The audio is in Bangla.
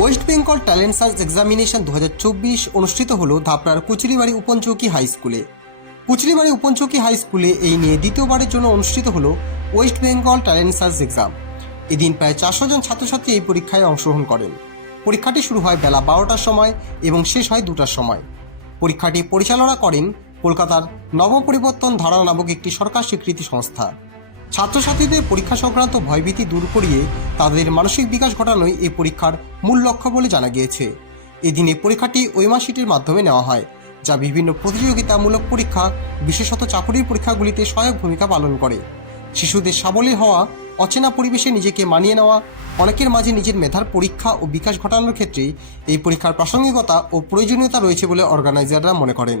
West Bengal talent search examination দু হাজার চব্বিশ অনুষ্ঠিত হলো ধাপড়ার কুচুরিবাড়ি উপনচৌকি হাই স্কুলে। কুচুরিবাড়ি উপনচৌকি হাই স্কুলে এই নিয়ে দ্বিতীয়বারের জন্য অনুষ্ঠিত হলো west Bengal talent search exam. এদিন প্রায় চারশো জন ছাত্রছাত্রী এই পরীক্ষায় অংশগ্রহণ করেন। পরীক্ষাটি শুরু হয় বেলা বারোটার সময় এবং শেষ হয় দুটার সময়। পরীক্ষাটি পরিচালনা করেন কলকাতার নবপরিবর্তন ধারা নামক একটি সরকার স্বীকৃতি সংস্থা। ছাত্রছাত্রীদের পরীক্ষা সংক্রান্ত ভয়ভীতি দূর করিয়ে তাদের মানসিক বিকাশ ঘটানোই এই পরীক্ষার মূল লক্ষ্য বলে জানা গিয়েছে। এদিনে পরীক্ষাটি ওয়েমার্কশিটের মাধ্যমে নেওয়া হয়, যা বিভিন্ন প্রতিযোগিতামূলক পরীক্ষা, বিশেষত চাকরির পরীক্ষাগুলিতে সহায়ক ভূমিকা পালন করে। শিশুদের সাবলীল হওয়া, অচেনা পরিবেশে নিজেকে মানিয়ে নেওয়া, অনেকের মাঝে নিজের মেধার পরীক্ষা ও বিকাশ ঘটানোর ক্ষেত্রে এই পরীক্ষার প্রাসঙ্গিকতা ও প্রয়োজনীয়তা রয়েছে বলে অর্গানাইজাররা মনে করেন।